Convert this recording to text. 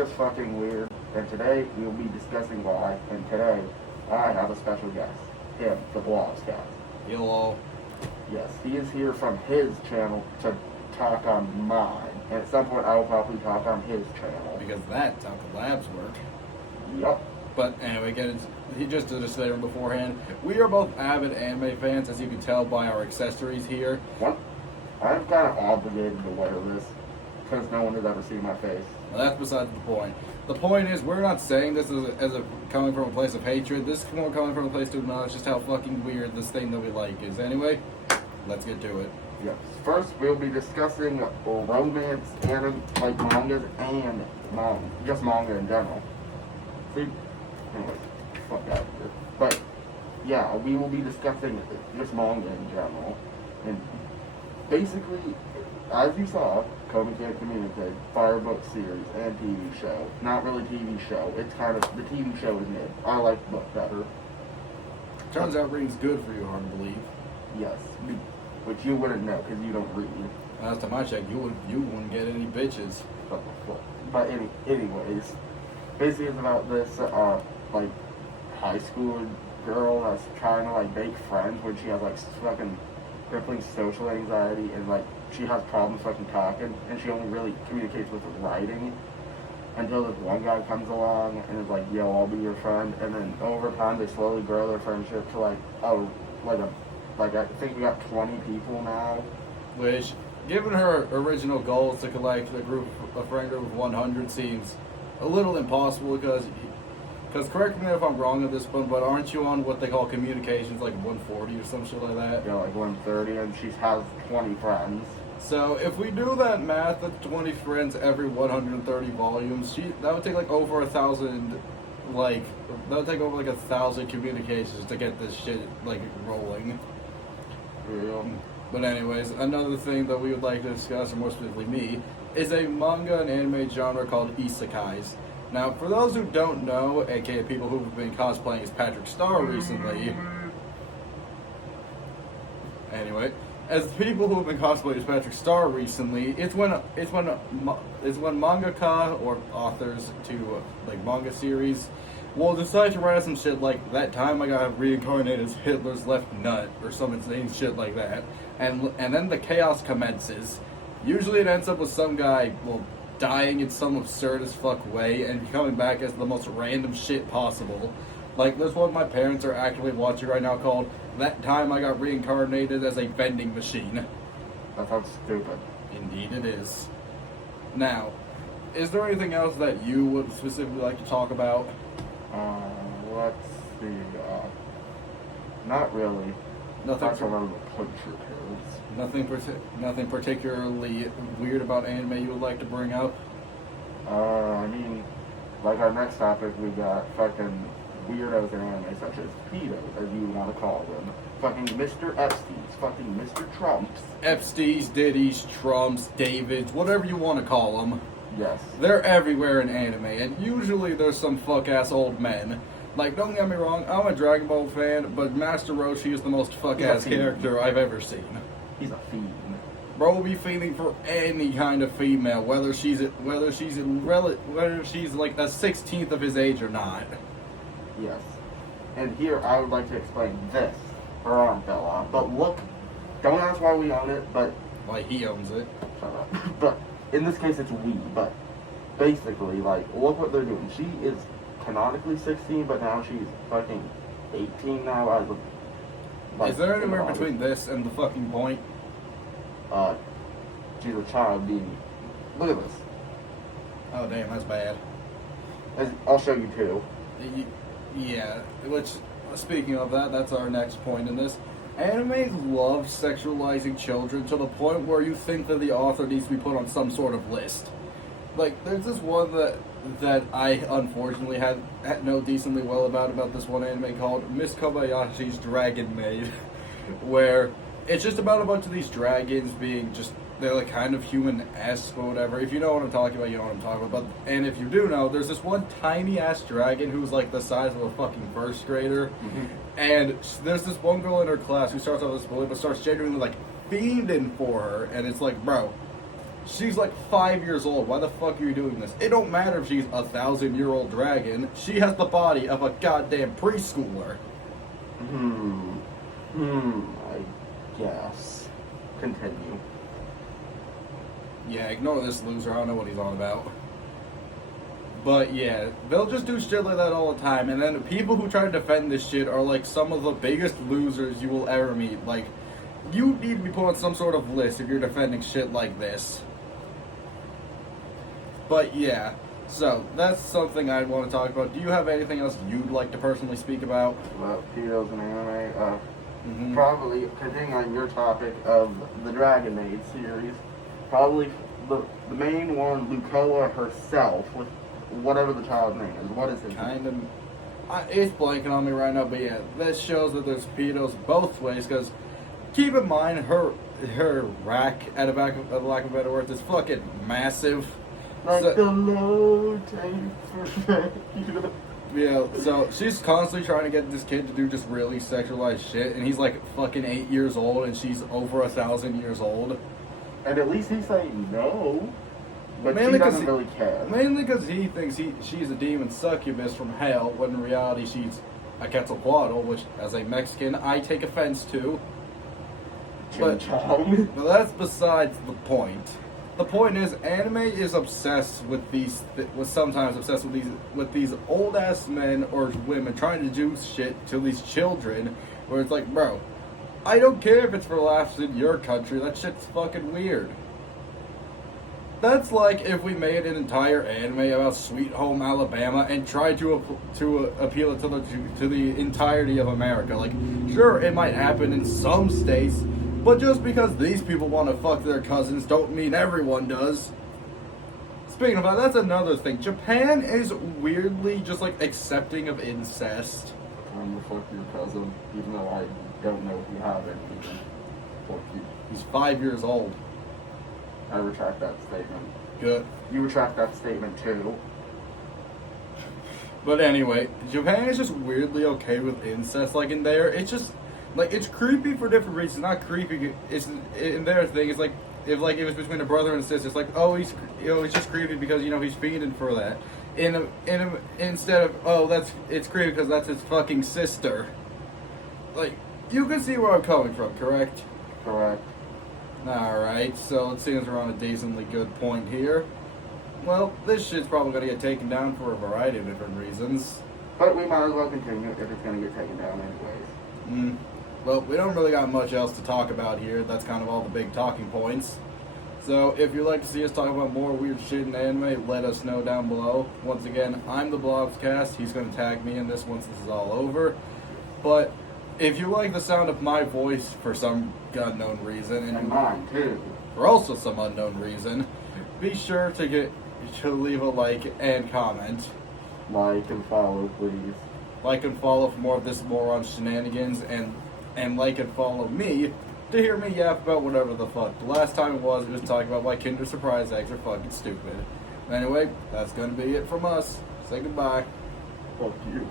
is fucking weird, and today we will be discussing why, and today I have a special guest. Him, the Blobscast. Hello. Yes, he is here from his channel to talk on mine, and at some point I will probably talk on his channel. Because that's how collabs work. Yup. But anyway, again, he just did a disclaimer beforehand. We are both avid anime fans, as you can tell by our accessories here. What? I'm kind of obligated to wear this, because no one has ever seen my face. Well, that's besides the point. The point is, we're not saying this as a coming from a place of hatred. This is more coming from a place to acknowledge just how fucking weird this thing that we like is. Anyway, let's get to it. Yes. First, we'll be discussing romance, anime, like mangas, and just manga in general. See? Anyway, fuck out of here. But, yeah, we will be discussing just manga in general. And basically, as you saw, Komi Can't Communicate, Firebook series, and TV show. Not really TV show. It's kind of, the TV show is mid. I like the book better. Turns out reading's good for you, hard to believe. Yes. Which you wouldn't know, because you don't read. Last time I checked, you wouldn't get any bitches. But anyways, basically it's about this, like, high school girl that's trying to, like, make friends when she has, like, fucking crippling social anxiety and, like, she has problems fucking talking, and she only really communicates with writing until this one guy comes along and is like, yo, I'll be your friend, and then over time they slowly grow their friendship to, like, I think we got 20 people now. Which, given her original goals to collect a friend group of 100 seems a little impossible because correct me if I'm wrong on this one, but aren't you on what they call communications, like 140 or some shit like that? Yeah, like 130, and she has 20 friends. So if we do that math of 20 friends every 130 volumes, that would take like over 1,000, that would take over like 1,000 communications to get this shit like rolling. Yeah. But anyways, another thing that we would like to discuss, or more specifically me, is a manga and anime genre called isekais. Now, for those who don't know, aka people who've been cosplaying as Patrick Star recently, anyway, as people who have been cosplaying as Patrick Star recently, it's when mangaka or authors to like manga series will decide to write some shit like that time I got reincarnated as Hitler's left nut or some insane shit like that, and then the chaos commences. Usually, it ends up with some guy dying in some absurd as fuck way and coming back as the most random shit possible. Like, there's one my parents are actively watching right now called That Time I Got Reincarnated as a Vending Machine. That sounds stupid. Indeed it is. Now, is there anything else that you would specifically like to talk about? Let's see, not really. Nothing. That's a lot of the picture pills. Nothing particularly weird about anime you would like to bring up? I mean, like our next topic, we got fucking weirdos in anime, such as pedos, as you want to call them. Fucking Mr. Epstein's, fucking Mr. Trumps. Epstein's, Diddy's, Trumps, David's, whatever you want to call them. Yes. They're everywhere in anime, and usually there's some fuck-ass old men. Like, don't get me wrong, I'm a Dragon Ball fan, but Master Roshi is the most fuck-ass character I've ever seen. He's a fiend. Bro will be feeling for any kind of female, whether she's like a 16th of his age or not. Yes. And here I would like to explain this. Her arm fell off. But look, don't ask why we own it, but... Why he owns it. Shut up. But in this case it's we, but basically, like, look what they're doing. She is canonically 16, but now she's fucking 18 now as of... Like, is there anywhere between this and the fucking point? She's a child being... Look at this. Oh damn, that's bad. I'll show you too. Yeah, which, speaking of that, that's our next point in this. Anime love sexualizing children to the point where you think that the author needs to be put on some sort of list. Like, there's this one that I unfortunately had know decently well about this one anime called Miss Kobayashi's Dragon Maid, where it's just about a bunch of these dragons being just, they're like kind of human-esque or whatever. If you know what I'm talking about, you know what I'm talking about. And if you do know, there's this one tiny-ass dragon who's like the size of a fucking first grader. Mm-hmm. And there's this one girl in her class who starts off as a bully, but starts genuinely like fiending for her. And it's like, bro, She's like 5 years old. Why the fuck are you doing this? It don't matter if she's 1,000-year-old dragon. She has the body of a goddamn preschooler. I guess. Continue. Yeah, ignore this loser. I don't know what he's on about. But yeah, they'll just do shit like that all the time. And then the people who try to defend this shit are like some of the biggest losers you will ever meet. Like, you need to be put on some sort of list if you're defending shit like this. But yeah, so that's something I want to talk about. Do you have anything else you'd like to personally speak about? About pedos and anime. Probably, continuing on your topic of the Dragon Maid series, probably the main one, Lucoa herself, with whatever the child's name is. What is it? Kind of. It's blanking on me right now, but yeah, this shows that there's pedos both ways, because keep in mind, her rack, at the lack of a better word, is fucking massive. Like so, the low tape for yeah, so she's constantly trying to get this kid to do just really sexualized shit, and he's like fucking 8 years old, and she's over 1,000 years old. And at least he's saying no, but Mainly she doesn't 'cause really care. Mainly because he thinks she's a demon succubus from hell, when in reality she's a Quetzalcoatl, which, as a Mexican, I take offense to. Ching chong. But that's besides the point. The point is, anime is obsessed with sometimes obsessed with these old ass men or women trying to do shit to these children, where it's like, bro, I don't care if it's for laughs in your country. That shit's fucking weird. That's like if we made an entire anime about Sweet Home Alabama and tried to appeal it to the entirety of America. Like, sure, it might happen in some states, but just because these people want to fuck their cousins don't mean everyone does. Speaking of that, that's another thing. Japan is weirdly just like accepting of incest. I'm gonna fuck your cousin, even though I don't know if you have it. Fuck you. He's 5 years old. I retract that statement. Good. You retract that statement too. But anyway, Japan is just weirdly okay with incest. Like in there, it's just like it's creepy for different reasons. Not creepy. It's in their thing. It's like if it's between a brother and a sister. It's like, oh, he's just creepy because he's feeding for that. Instead of it's creepy because that's his fucking sister. Like, you can see where I'm coming from, correct? Correct. Alright, so it seems we're on a decently good point here. Well, this shit's probably gonna get taken down for a variety of different reasons. But we might as well continue if it's gonna get taken down anyways. Well, we don't really got much else to talk about here. That's kind of all the big talking points. So, if you'd like to see us talk about more weird shit in anime, let us know down below. Once again, I'm the Blobscast. He's going to tag me in this once this is all over. But if you like the sound of my voice for some unknown reason, And mine too. for also some unknown reason, be sure to leave a like and comment. Like and follow, please. Like and follow for more of this moron shenanigans, and like and follow me to hear me yap about whatever the fuck. The last time it was talking about why Kinder Surprise eggs are fucking stupid. Anyway, that's gonna be it from us. Say goodbye. Fuck you.